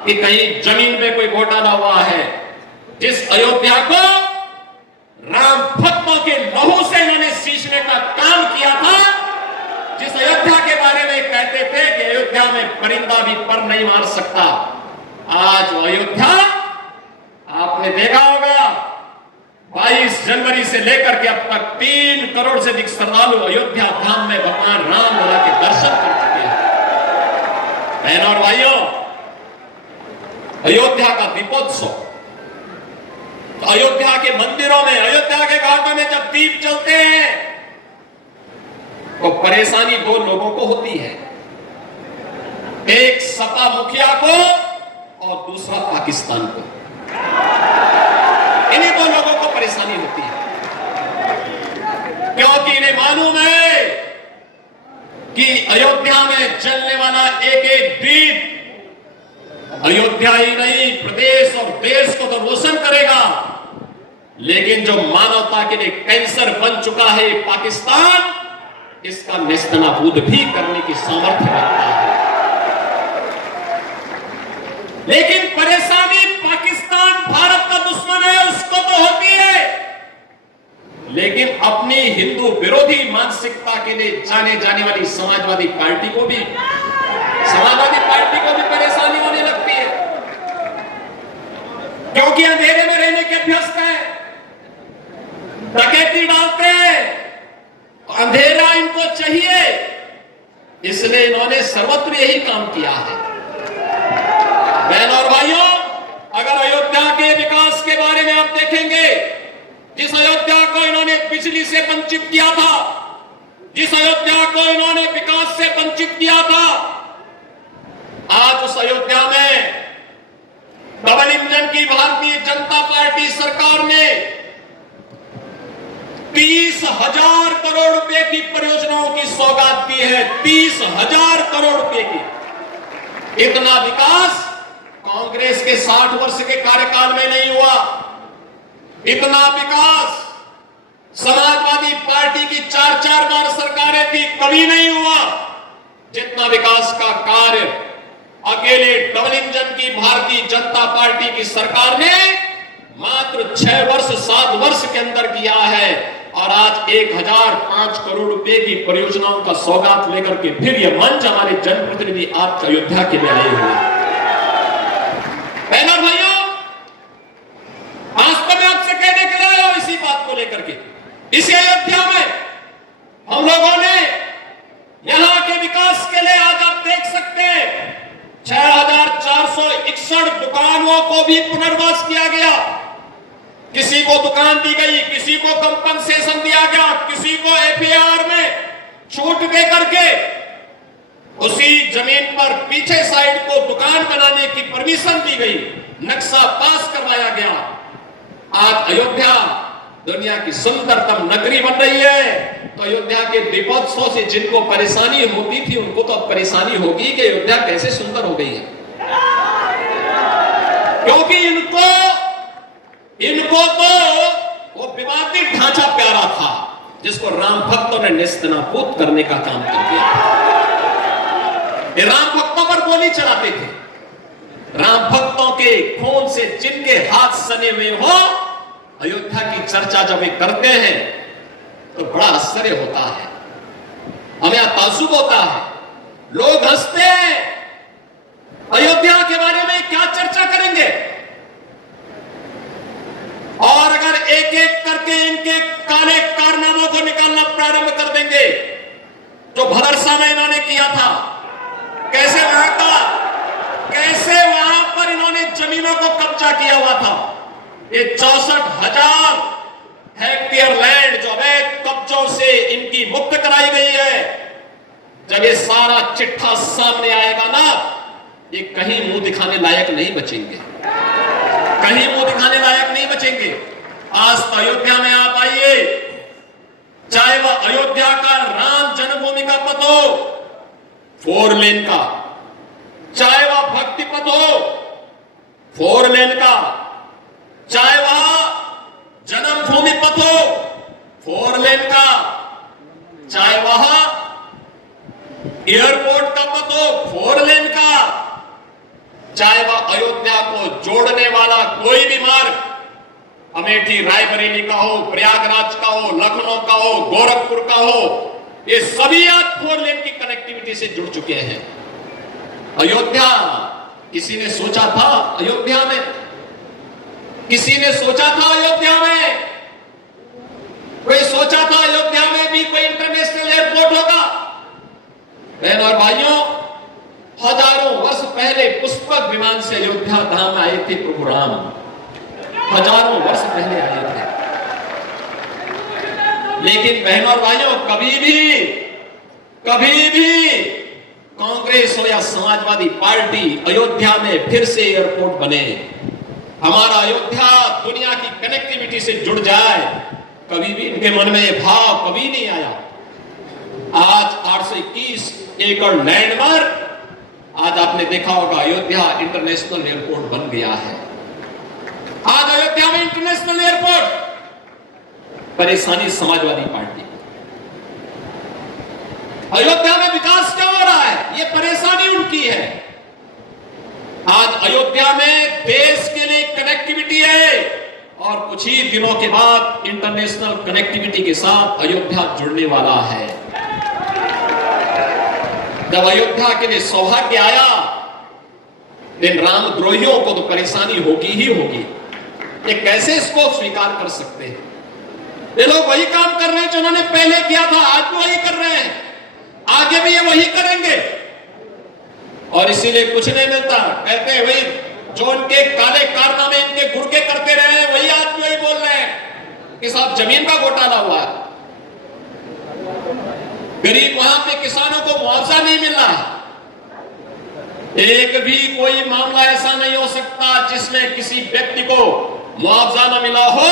कि कहीं जमीन पे कोई घोटाला हुआ है। जिस अयोध्या को राम भक्तों के लहू से इन्होंने सींचने का काम किया था, जिस अयोध्या के बारे में कहते थे कि अयोध्या में परिंदा भी पर नहीं मार सकता, आज वो अयोध्या आपने देखा होगा 22 जनवरी से लेकर के अब तक 3 करोड़ से अधिक श्रद्धालु अयोध्या धाम में भगवान राम लला के दर्शन कर चुके हैं। बहनों और भाइयों, अयोध्या का दीपोत्सव, तो अयोध्या के मंदिरों में, अयोध्या के घाटों में जब दीप जलते हैं तो परेशानी 2 लोगों को होती है, एक सपा मुखिया को और दूसरा पाकिस्तान को। इन्हीं 2 लोगों को परेशानी होती है, क्योंकि इन्हें मालूम है कि अयोध्या में जलने वाला एक एक दीप अयोध्या ही नहीं प्रदेश और देश को तो रोशन करेगा, लेकिन जो मानवता के लिए कैंसर बन चुका है पाकिस्तान, इसका नेस्तनाबूद भी करने की सामर्थ्य रखता है। लेकिन परेशानी पाकिस्तान भारत का दुश्मन है उसको तो होती है, लेकिन अपनी हिंदू विरोधी मानसिकता के लिए जाने जाने वाली समाजवादी पार्टी को भी परेशानी होने लगती है, क्योंकि अंधेरे में रहने के अभ्यस्त है, डकैती डालते हैं, तो अंधेरा इनको चाहिए, इसलिए इन्होंने सर्वत्र यही काम किया है। बहनों और भाइयों, अगर अयोध्या के विकास के बारे में आप देखेंगे, जिस अयोध्या को इन्होंने बिजली से वंचित किया था, जिस अयोध्या को इन्होंने विकास से वंचित किया था, आज उस अयोध्या में डबल इंजन की भारतीय जनता पार्टी सरकार ने 30,000 करोड़ रुपए की परियोजनाओं की सौगात दी है। 30,000 करोड़ रुपए की। इतना विकास कांग्रेस के 60 वर्ष के कार्यकाल में नहीं हुआ। इतना विकास समाजवादी पार्टी की 4-4 बार सरकारें थी, कभी नहीं हुआ। जितना विकास का कार्य अकेले डबल इंजन की भारतीय जनता पार्टी की सरकार ने मात्र 6 वर्ष 7 वर्ष के अंदर किया है, और आज 1005 करोड़ रुपए की परियोजनाओं का सौगात लेकर के फिर यह मंच हमारे जनप्रतिनिधि आप अयोध्या के लिए आए हुए। बहनों भाइयों, वास्तव में आपसे कहने के लिए आया इसी बात को लेकर के, इसी अयोध्या में हम लोगों ने यहां के विकास के लिए आज आप देख सकते हैं 6,461 दुकानों को भी पुनर्वास किया गया। किसी को दुकान दी गई, किसी को कंपनसेशन दिया गया, किसी को एफआईआर में छूट दे करके उसी जमीन पर पीछे साइड को दुकान बनाने की परमिशन दी गई, नक्शा पास करवाया गया। आज अयोध्या दुनिया की सुंदरतम नगरी बन रही है। तो अयोध्या के दीपोत्सव से जिनको परेशानी होती थी, उनको तो अब परेशानी होगी कि अयोध्या कैसे सुंदर हो गई है, क्योंकि इनको तो वो विवादित ढांचा प्यारा था, जिसको राम भक्तों ने नेस्तनाबूद करने का काम कर दिया। ये राम भक्तों पर गोली चलाते थे। राम भक्तों के खून से जिनके हाथ सने हुए हो, अयोध्या की चर्चा जब वे करते हैं तो बड़ा आश्चर्य होता है, हमें ताज्जुब होता है, लोग हंसते हैं। अयोध्या के बारे में क्या चर्चा करेंगे? और अगर एक एक करके इनके काले कारनामों को निकालना प्रारंभ कर देंगे, जो भदरसा में इन्होंने किया था, कैसे वहां पर इन्होंने जमीनों को कब्जा किया हुआ था। ये 64,000 हेक्टेयर लैंड जो अवैध कब्जों से इनकी मुक्त कराई गई है, जब ये सारा चिट्ठा सामने आएगा ना, ये कहीं मुंह दिखाने लायक नहीं बचेंगे, कहीं मुंह दिखाने लायक नहीं बचेंगे। आज तो अयोध्या में आप आइए, चाहे वह अयोध्या का राम जन्मभूमि का पथ हो 4 लेन का, चाहे वह भक्ति पथ हो 4 लेन का, चाहे वह जन्मभूमि पथ हो 4 लेन का, चाहे वह एयरपोर्ट का पथ हो 4 लेन का, चाहे वह अयोध्या को जोड़ने वाला कोई भी मार्ग, अमेठी रायबरेली का हो, प्रयागराज का हो, लखनऊ का हो, गोरखपुर का हो, ये सभी आज 4 लेन की कनेक्टिविटी से जुड़ चुके हैं। अयोध्या, किसी ने सोचा था अयोध्या में, किसी ने सोचा था अयोध्या में, कोई सोचा था अयोध्या में भी कोई इंटरनेशनल एयरपोर्ट होगा? बहन और भाइयों, हजारों वर्ष पहले पुष्पक विमान से अयोध्या धाम आए थे प्रभु राम, हजारों वर्ष पहले आए थे। लेकिन बहन और भाइयों, कभी भी कांग्रेस हो या समाजवादी पार्टी अयोध्या में फिर से एयरपोर्ट बने, हमारा अयोध्या दुनिया की कनेक्टिविटी से जुड़ जाए, कभी भी इनके मन में यह भाव कभी नहीं आया। आज 821 एकड़ लैंड पर आज आपने देखा होगा अयोध्या इंटरनेशनल एयरपोर्ट बन गया है। आज अयोध्या में इंटरनेशनल एयरपोर्ट, परेशानी समाजवादी पार्टी। अयोध्या में विकास क्या हो रहा है? ये परेशानी उनकी है। आज अयोध्या में देश के लिए कनेक्टिविटी है और कुछ ही दिनों के बाद इंटरनेशनल कनेक्टिविटी के साथ अयोध्या जुड़ने वाला है। जब अयोध्या के लिए सौभाग्य आया, लेकिन रामद्रोहियों को तो परेशानी होगी ही होगी। ये कैसे इसको स्वीकार कर सकते हैं? ये लोग वही काम कर रहे हैं जो उन्होंने पहले किया था, आज भी वही कर रहे हैं, आगे भी ये वही करेंगे। और इसीलिए कुछ नहीं मिलता। कहते हैं भाई, जो उनके काले कारनामे इनके गुर्गे करते रहे हैं, वही आज भी वही बोल रहे हैं कि साहब जमीन का घोटाला हुआ है, गरीब वहां पे किसानों को मुआवजा नहीं मिल रहा। एक भी कोई मामला ऐसा नहीं हो सकता जिसमें किसी व्यक्ति को मुआवजा न मिला हो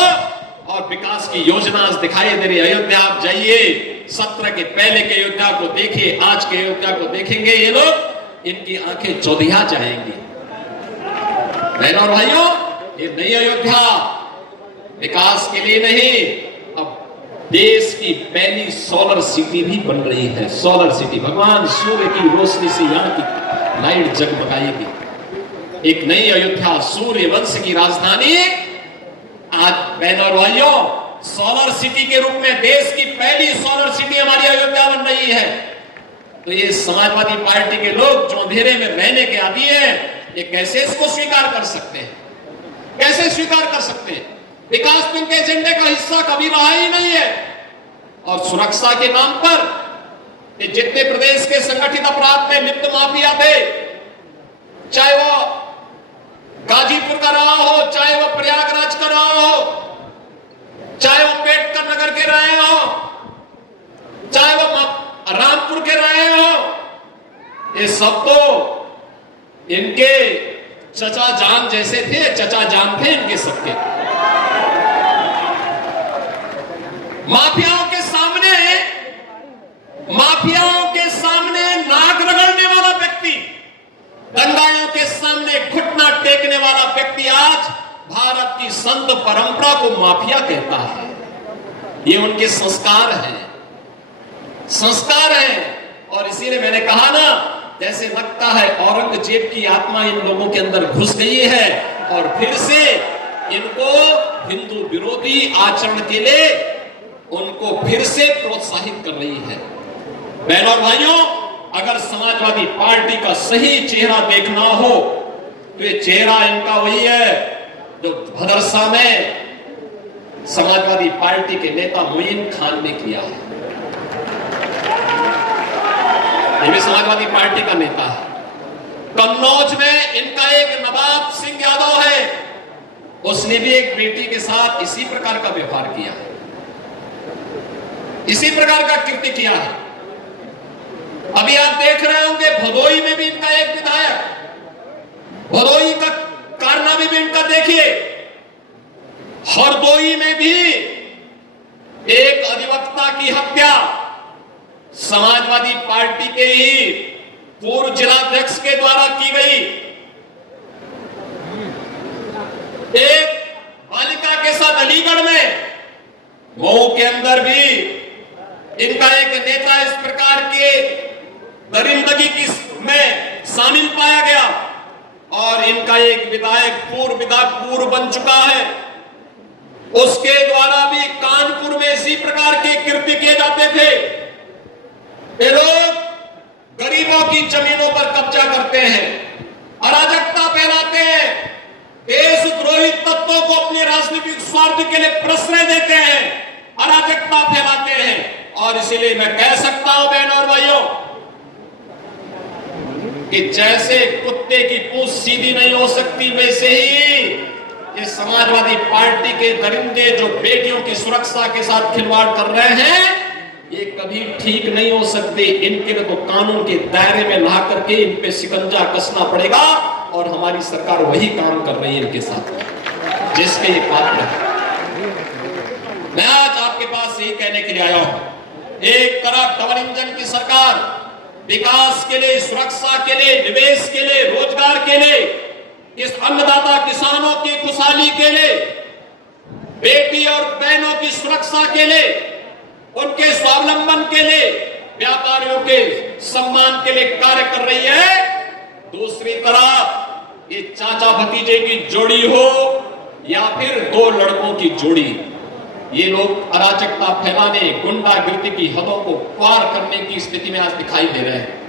और विकास की योजना दिखाई दे रही। अयोध्या आप जाइए, 17 के पहले के अयोध्या को देखिए, आज के अयोध्या को देखेंगे ये लोग, इनकी आंखें चौधिया जाएंगी। बहनों और भाइयों, ये नई अयोध्या विकास के लिए नहीं, अब देश की पहली सोलर सिटी भी बन रही है। सोलर सिटी, भगवान सूर्य की रोशनी से यहाँ की लाइट जगमगाएगी। एक नई अयोध्या, सूर्य वंश की राजधानी, आज बहनों और भाइयों सोलर सिटी के रूप में देश की पहली सोलर सिटी हमारी अयोध्या बन रही है। तो ये समाजवादी पार्टी के लोग जो अंधेरे में रहने के आदी हैं, ये कैसे इसको स्वीकार कर सकते हैं? कैसे स्वीकार कर सकते हैं? विकास तो इनके एजेंडे का हिस्सा कभी रहा ही नहीं है। और सुरक्षा के नाम पर ये जितने प्रदेश के संगठित अपराध में लिप्त माफिया थे, चाहे वो गाजीपुर का रहा हो, चाहे वो प्रयागराज का रहा हो, चाहे वो अम्बेडकर नगर के रहे हो, चाहे वो रामपुर के रहे हो, ये सब तो इनके चचा जान जैसे थे, चचा जान थे इनके सबके। माफियाओं के सामने नाक रगड़ने वाला व्यक्ति, दंगाइयों के सामने घुटना टेकने वाला व्यक्ति आज भारत की संत परंपरा को माफिया कहता है। ये उनके संस्कार हैं, संस्कार हैं। और इसीलिए मैंने कहा ना, जैसे लगता है औरंगजेब की आत्मा इन लोगों के अंदर घुस गई है और फिर से इनको हिंदू विरोधी आचरण के लिए उनको फिर से प्रोत्साहित कर रही है। बहनों और भाइयों, अगर समाजवादी पार्टी का सही चेहरा देखना हो तो ये चेहरा इनका वही है जो भदरसा में समाजवादी पार्टी के नेता मोइन खान ने किया है। ये भी समाजवादी पार्टी का नेता है। कन्नौज में इनका एक नवाब सिंह यादव है, उसने भी एक बेटी के साथ इसी प्रकार का व्यवहार किया है, इसी प्रकार का कृत्य किया है। अभी आप देख रहे होंगे भदोई में भी इनका एक विधायक, भदोई का कारनामे भी इनका देखिए। हरदोई में भी एक अधिवक्ता की हत्या समाजवादी पार्टी के ही पूर्व जिलाध्यक्ष के द्वारा की गई। एक बालिका के साथ अलीगढ़ में, मऊ के अंदर भी इनका एक नेता इस प्रकार के दरिंदगी की में शामिल पाया गया और एक विधायक पूर्व बन चुका है, उसके द्वारा भी कानपुर में इसी प्रकार के कृत्य किए जाते थे। ये लोग गरीबों की जमीनों पर कब्जा करते हैं, अराजकता फैलाते हैं, देशद्रोही तत्वों को अपने राजनीतिक स्वार्थ के लिए प्रश्रय देते हैं, अराजकता फैलाते हैं। और इसीलिए मैं कह सकता हूं बहनों और भाइयों कि जैसे कुत्ते की पूंछ सीधी नहीं हो सकती, वैसे ही ये समाजवादी पार्टी के दरिंदे जो बेटियों की सुरक्षा के साथ खिलवाड़ कर रहे हैं, ये कभी ठीक नहीं हो सकते। इनके लिए तो कानून के दायरे में ला करके इन पे शिकंजा कसना पड़ेगा, और हमारी सरकार वही काम कर रही है इनके साथ जिसके ये पात्र है। मैं आज आपके पास यही कहने के लिए आया हूं, एक तरफ डबल इंजन की सरकार विकास के लिए, सुरक्षा के लिए, निवेश के लिए, रोजगार के लिए, इस अन्नदाता किसानों की खुशहाली के लिए, बेटी और बहनों की सुरक्षा के लिए, उनके स्वावलंबन के लिए, व्यापारियों के सम्मान के लिए कार्य कर रही है। दूसरी तरफ ये चाचा भतीजे की जोड़ी हो या फिर दो लड़कों की जोड़ी, ये लोग अराजकता फैलाने, गुंडागिर्दी की हदों को पार करने की स्थिति में आज दिखाई दे रहे हैं।